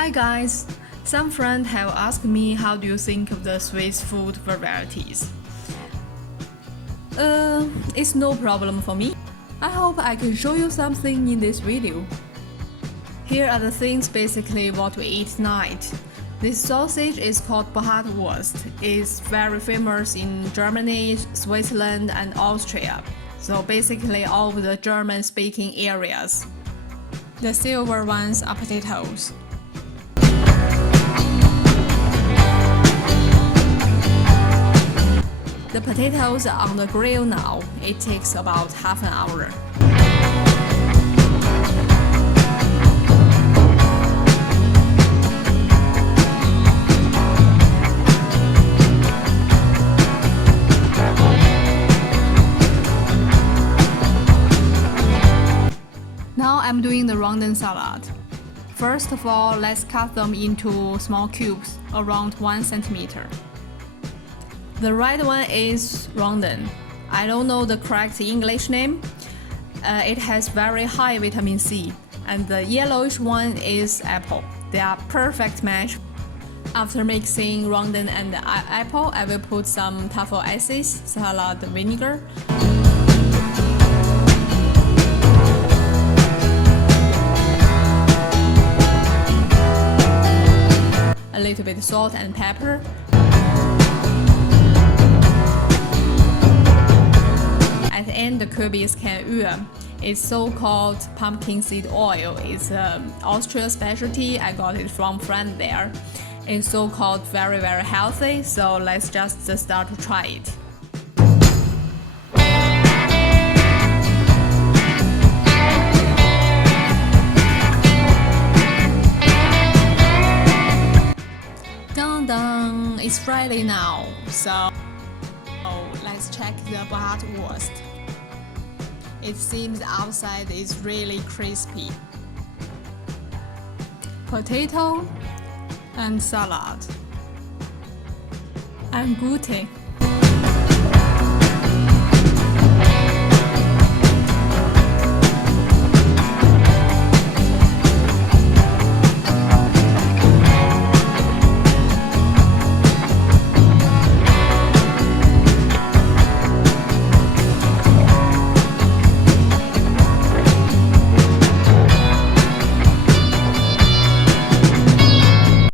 Hi guys! Some friends have asked me how do you think of the Swiss food varieties. It's no problem for me. I hope I can show you something in this video. Here are the things basically what we eat tonight. This sausage is called Bratwurst. It's very famous in Germany, Switzerland and Austria. So basically all of the German-speaking areas. The silver ones are potatoes. The potatoes are on the grill now. It takes about half an hour. Now I'm doing the ronden salad. First of all, let's cut them into small cubes, around 1 centimeter. The red one is ronden. I don't know the correct English name. It has very high vitamin C. And the yellowish one is apple. They are perfect match. After mixing ronden and apple, I will put some truffle acid, salad vinegar, a little bit salt and pepper. At the end, the Kürbiskenöl. It's so-called pumpkin seed oil. It's an Austrian specialty. I got it from a friend there. It's so-called very healthy. So let's just start to try it. Dun dun! It's Friday now. So let's check the Bratwurst. It seems outside is really crispy. Potato and salad and gluten.